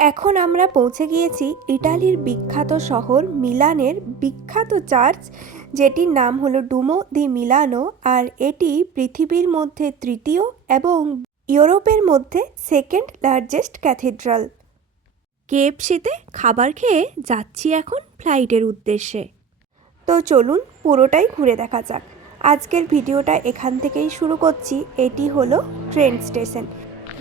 এখন আমরা পৌঁছে গিয়েছি ইটালির বিখ্যাত শহর মিলানের বিখ্যাত চার্চ, যেটির নাম হলো ডুমো দি মিলানো, আর এটি পৃথিবীর মধ্যে তৃতীয় এবং ইউরোপের মধ্যে সেকেন্ড লার্জেস্ট ক্যাথিড্রাল কেএফসিতে খাবার খেয়ে যাচ্ছি এখন ফ্লাইটের উদ্দেশ্যে। তো চলুন পুরোটাই ঘুরে দেখা যাক। আজকের ভিডিওটা এখান থেকেই শুরু করছি। এটি হলো ট্রেন স্টেশন।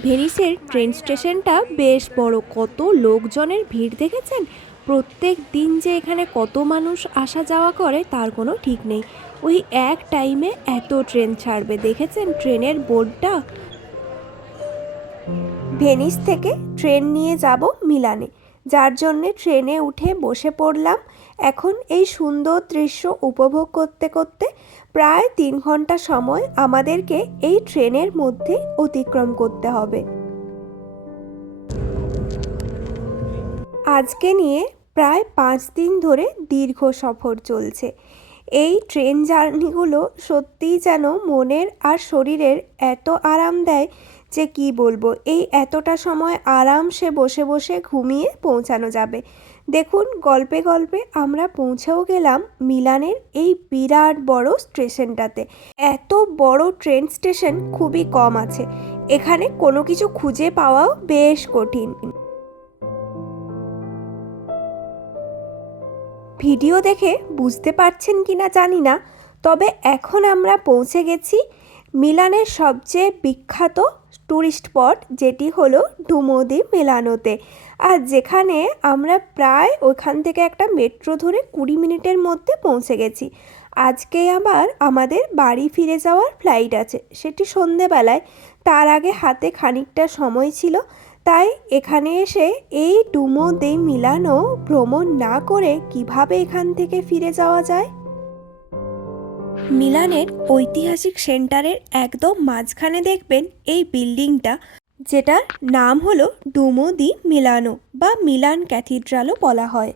ভেনিসের ট্রেন স্টেশনটা বেশ বড়। কত লোকজনের ভিড় দেখেছেন? প্রত্যেক দিন যে এখানে কত মানুষ আসা যাওয়া করে, তার কোনো ঠিক নেই। ওই এক টাইমে এত ট্রেন ছাড়বে, দেখেছেন ট্রেনের বোর্ডটা? ভেনিস থেকে ট্রেন নিয়ে যাব মিলানে। যার জন্যে ট্রেনে উঠে বসে পড়লাম। এখন এই সুন্দর দৃশ্য উপভোগ করতে করতে প্রায় তিন ঘণ্টা সময় আমাদেরকে এই ট্রেনের মধ্যে অতিক্রম করতে হবে। আজকে নিয়ে প্রায় পাঁচ দিন ধরে দীর্ঘ সফর চলছে। এই ট্রেন জার্নিগুলো সত্যিই যেন মনের আর শরীরের এত আরাম দেয় যে কি বলব, এই এতটা সময় আরামসে বসে বসে ঘুমিয়ে পৌঁছানো যাবে। দেখুন, গল্পে গল্পে আমরা পৌঁছেও গেলাম মিলানের এই বিরাট বড় স্টেশনটাতে। এত বড় ট্রেন স্টেশন খুবই কম আছে। এখানে কোনো কিছু খুঁজে পাওয়াও বেশ কঠিন। ভিডিও দেখে বুঝতে পারছেন কি না জানি না, তবে এখন আমরা পৌঁছে গেছি মিলানের সবচেয়ে বিখ্যাত ট্যুরিস্ট স্পট যেটি হলো ডুমোদি মেলানোতে। আর যেখানে আমরা প্রায় ওখান থেকে একটা মেট্রো ধরে কুড়ি মিনিটের মধ্যে পৌঁছে গেছি। আজকে আবার আমাদের বাড়ি ফিরে যাওয়ার ফ্লাইট আছে, সেটি সন্ধেবেলায়। তার আগে হাতে খানিকটা সময় ছিল, তাই এখানে এসে এই ডুমো দে মিলানো ভ্রমণ না করে কীভাবে এখান থেকে ফিরে যাওয়া যায়? মিলানের ঐতিহাসিক সেন্টারের একদম মাঝখানে দেখবেন এই বিল্ডিংটা, যেটার নাম হলো ডুমো দি মিলানো বা মিলান ক্যাথিড্রালও বলা হয়,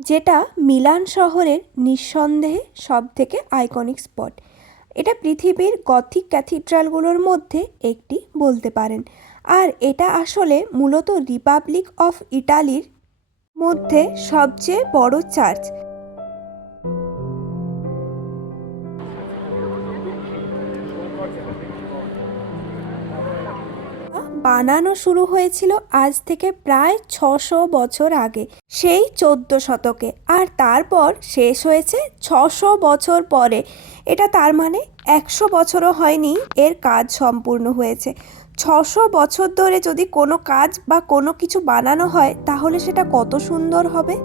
যেটা মিলান শহরের নিঃসন্দেহে সব থেকে আইকনিক স্পট। এটা পৃথিবীর গথিক ক্যাথিড্রালগুলোর মধ্যে একটি বলতে পারেন। আর এটা আসলে মূলত রিপাবলিক অফ ইটালির মধ্যে সবচেয়ে বড় চার্চ। বানানো শুরু হয়েছিল আজ থেকে প্রায় ছশো বছর আগে, সেই চোদ্দ শতকে। আর তারপর শেষ হয়েছে ছশো বছর পরে। এটা তার মানে একশো বছরও হয়নি এর কাজ সম্পূর্ণ হয়েছে। ছশো বছর ধরে যদি কোনো কাজ বা কোনো কিছু বানানো হয়, তাহলে সেটা কত সুন্দর হবে?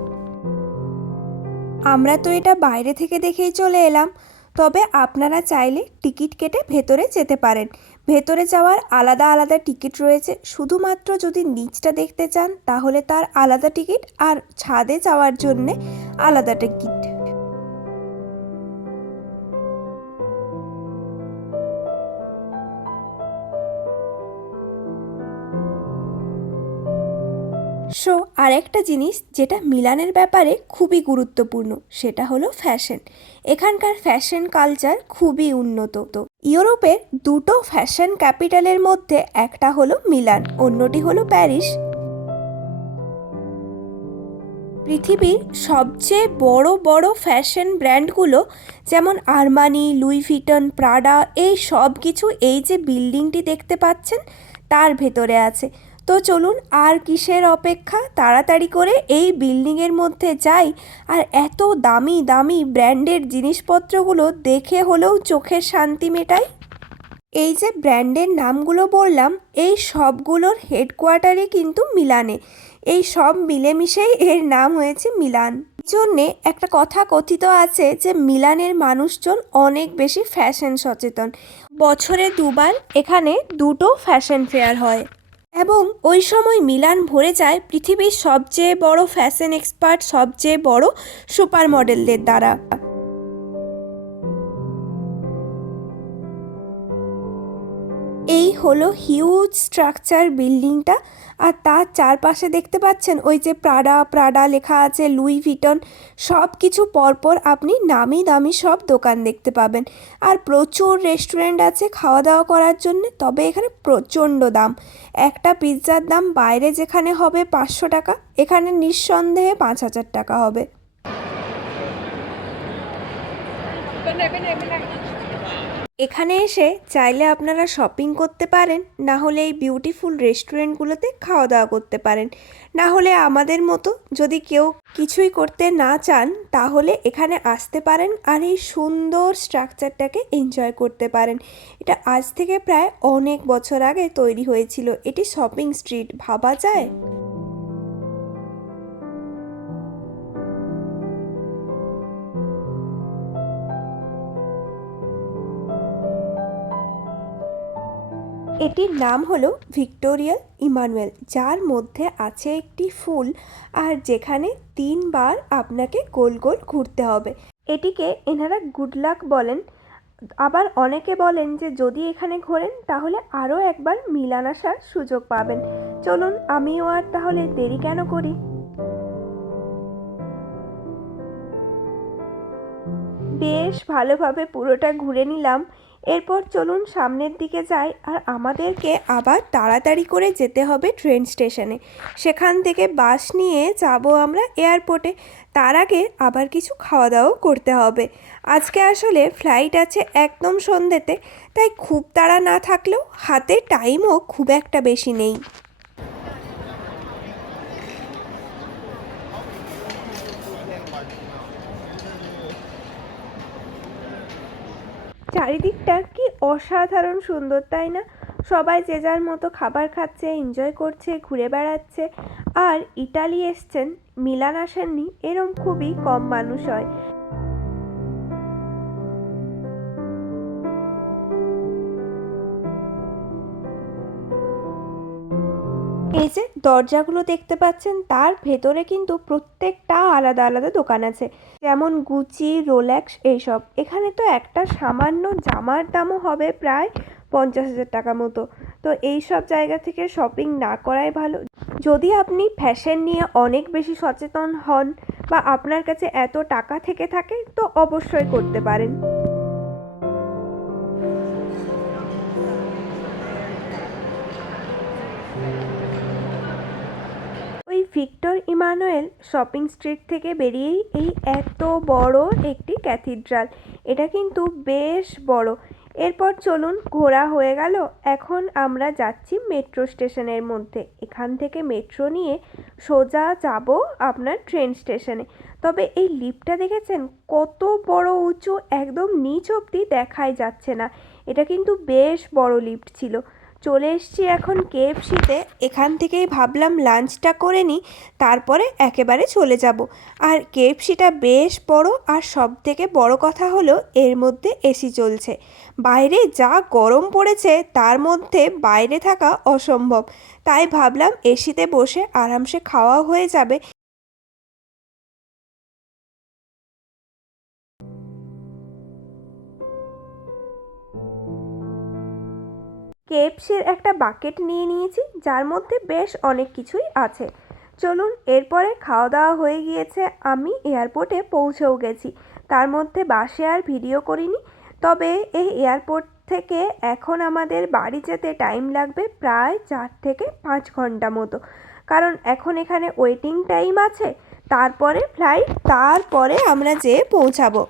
আমরা তো এটা বাইরে থেকে দেখেই চলে এলাম। তবে আপনারা চাইলে টিকিট কেটে ভেতরে যেতে পারেন। ভেতরে যাওয়ার আলাদা আলাদা টিকিট রয়েছে। শুধুমাত্র যদি নিচটা দেখতে চান, তাহলে তার আলাদা টিকিট আর ছাদে যাওয়ার জন্যে আলাদা টিকিট আরেকটা জিনিস যেটা মিলানের ব্যাপারে খুবই গুরুত্বপূর্ণ, সেটা হলো ফ্যাশন এখানকার ফ্যাশন কালচার খুবই উন্নত। তো ইউরোপের দুটো ফ্যাশন ক্যাপিটালের মধ্যে একটা হলো মিলান, অন্যটি হলো প্যারিস। পৃথিবীর সবচেয়ে বড় বড় ফ্যাশন ব্র্যান্ডগুলো যেমন আরমানি, লুই ভিটন, প্রাডা, এই সব কিছু এই যে বিল্ডিংটি দেখতে পাচ্ছেন, তার ভেতরে আছে। তো চলুন আর কিসের অপেক্ষা? তাড়াতাড়ি করে এই বিল্ডিংয়ের মধ্যে যাই। আর এত দামি দামি ব্র্যান্ডের জিনিসপত্রগুলো দেখে হলেও চোখের শান্তি মেটাই। এই যে ব্র্যান্ডের নামগুলো বললাম, এই সবগুলোর হেডকোয়ার্টারে কিন্তু মিলানে। এই সব মিলেমিশেই এর নাম হয়েছে মিলান। জন্যে একটা কথা কথিত আছে যে, মিলানের মানুষজন অনেক বেশি ফ্যাশন সচেতন। বছরে দুবার এখানে দুটো ফ্যাশন ফেয়ার হয়। এবং ওই সময় মিলান ভরে যায় পৃথিবীর সবচেয়ে বড় ফ্যাশন এক্সপার্ট সবচেয়ে বড় সুপার মডেলদের দ্বারা। হলো হিউজ স্ট্রাকচার বিল্ডিংটা আর তার চারপাশে দেখতে পাচ্ছেন ওই যে প্রাডা প্রাডা লেখা আছে লুই ভিটন সব কিছু পরপর আপনি নামি দামি সব দোকান দেখতে পাবেন। আর প্রচুর রেস্টুরেন্ট আছে খাওয়া দাওয়া করার জন্য, তবে এখানে প্রচণ্ড দাম। একটা পিৎজার দাম বাইরে যেখানে হবে পাঁচশো টাকা, এখানে নিঃসন্দেহে পাঁচ হাজার টাকা হবে। এখানে এসে চাইলে আপনারা শপিং করতে পারেন, না হলে এই বিউটিফুল রেস্টুরেন্টগুলোতে খাওয়া দাওয়া করতে পারেন। না হলে আমাদের মতো যদি কেউ কিছুই করতে না চান, তাহলে এখানে আসতে পারেন আর এই সুন্দর স্ট্রাকচারটাকে এনজয় করতে পারেন। এটা আজ থেকে প্রায় অনেক বছর আগে তৈরি হয়েছিল। এটি শপিং স্ট্রিট ভাবা যায়? এটির নাম হলো ভিক্টোরিয়াল ইমানুয়েল, যার মধ্যে আছে একটি ফুল আর যেখানে তিনবার আপনাকে গোল গোল ঘুরতে হবে। এটিকে এনারা গুড লাক বলেন। আবার অনেকে বলেন যে যদি এখানে ঘোরেন, তাহলে আরও একবার মিলান আসার সুযোগ পাবেন। চলুন, আমিও আর তাহলে দেরি কেন করি? বেশ, ভালোভাবে পুরোটা ঘুরে নিলাম। এরপর চলুন সামনের দিকে যাই আর আমাদেরকে আবার তাড়াতাড়ি করে যেতে হবে ট্রেন স্টেশনে। সেখান থেকে বাস নিয়ে যাব আমরা এয়ারপোর্টে। তার আগে আবার কিছু খাওয়া দাওয়াও করতে হবে। আজকে আসলে ফ্লাইট আছে একদম সন্ধ্যেতে, তাই খুব তাড়া না থাকলেও হাতে টাইমও খুব একটা বেশি নেই। চারিদিকটা কি অসাধারণ সুন্দর, তাই না? সবাই যে যার মতো খাবার খাচ্ছে এনজয় করছে, ঘুরে বেড়াচ্ছে। আর ইটালি এসছেন, মিলান আসেননি, এরম খুবই কম মানুষ হয়। এই যে দরজাগুলো দেখতে পাচ্ছেন, তার ভেতরে কিন্তু প্রত্যেকটা আলাদা আলাদা দোকান আছে। যেমন গুচি রোল্যাক্স এইসব। এখানে তো একটা সামান্য জামার দামও হবে প্রায় পঞ্চাশ হাজার টাকা মতো। তো এই সব জায়গা থেকে শপিং না করাই ভালো। যদি আপনি ফ্যাশন নিয়ে অনেক বেশি সচেতন হন বা আপনার কাছে এত টাকা থেকে থাকে, তো অবশ্যই করতে পারেন। ওই ভিক্টর ইমানুয়েল শপিং স্ট্রিট থেকে বেরিয়েই এই এত বড় একটি ক্যাথিড্রাল। এটা কিন্তু বেশ বড়। এরপর চলুন ঘোরা হয়ে গেল। এখন আমরা যাচ্ছি মেট্রো স্টেশনের মধ্যে। এখান থেকে মেট্রো নিয়ে সোজা যাব আপনার ট্রেন স্টেশনে। তবে এই লিফটটা দেখেছেন? কত বড় উঁচু, একদম নিচ অবধি দেখাই যাচ্ছে না। এটা কিন্তু বেশ বড় লিফট ছিল। চলে এসছি এখন কেএফসিতে এখান থেকেই ভাবলাম লাঞ্চটা করে নিই, তারপরে একেবারে চলে যাব। আর কেএফসিটা বেশ বড়, আর সব থেকে বড় কথা হলো এর মধ্যে এসি চলছে। বাইরে যা গরম পড়েছে, তার মধ্যে বাইরে থাকা অসম্ভব। তাই ভাবলাম এসিতে বসে আরামসে খাওয়া হয়ে যাবে। কেএফসির একটা বাকেট নিয়ে নিয়েছি, যার মধ্যে বেশ অনেক কিছুই আছে। চলুন, এরপরে খাওয়া দাওয়া হয়ে গিয়েছে, আমি এয়ারপোর্টে পৌঁছেও গেছি। তার মধ্যে বাসে আর ভিডিও করিনি, তবে এই এয়ারপোর্ট থেকে এখন আমাদের বাড়ি যেতে টাইম লাগবে প্রায় চার থেকে পাঁচ ঘণ্টা মতো। কারণ এখন এখানে ওয়েটিং টাইম আছে, তারপরে ফ্লাইট, তারপরে আমরা যেয়ে পৌঁছাবো।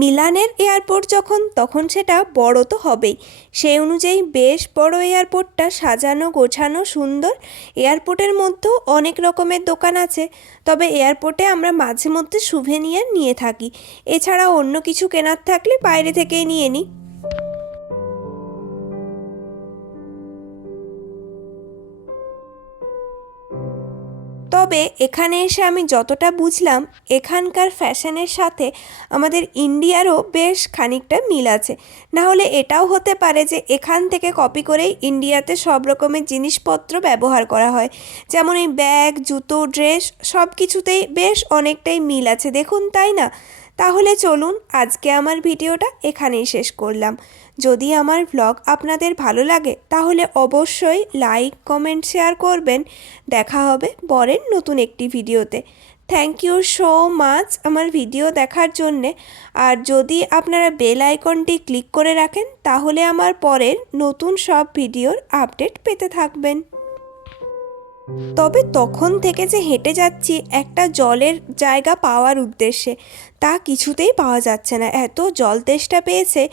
মিলানের এয়ারপোর্ট যখন, তখন সেটা বড় তো হবেই। সেই অনুযায়ী বেশ বড় এয়ারপোর্টটা সাজানো গোছানো সুন্দর। এয়ারপোর্টের মধ্যেও অনেক রকমের দোকান আছে। তবে এয়ারপোর্টে আমরা মাঝে মধ্যে সুভেনিয়ার নিয়ে থাকি। এছাড়া অন্য কিছু কেনার থাকলে বাইরে থেকেই নিয়ে নিই। তবে এখানে এসে আমি যতটা বুঝলাম, এখানকার ফ্যাশনের সাথে আমাদের ইন্ডিয়ারও বেশ খানিকটা মিল আছে। না হলে এটাও হতে পারে যে এখান থেকে কপি করেই ইন্ডিয়াতে সব রকমের জিনিসপত্র ব্যবহার করা হয়। যেমন এই ব্যাগ, জুতো, ড্রেস সব কিছুতেই বেশ অনেকটাই মিল আছে। দেখুন, তাই না? তাহলে চলুন আজকে আমার ভিডিওটা এখানেই শেষ করলাম। যদি আমার ব্লগ আপনাদের ভালো লাগে, তাহলে অবশ্যই লাইক কমেন্ট শেয়ার করবেন। দেখা হবে পরের নতুন একটি ভিডিওতে। থ্যাংক ইউ সো মাচ আমার ভিডিও দেখার জন্যে। আর যদি আপনারা বেল আইকনটি ক্লিক করে রাখেন, তাহলে আমার পরের নতুন সব ভিডিওর আপডেট পেতে থাকবেন। তবে তখন থেকে যে হেঁটে যাচ্ছি একটা জলের জায়গা পাওয়ার উদ্দেশ্যে, তা কিছুতেই পাওয়া যাচ্ছে না। এত জল তেষ্টা পেয়েছে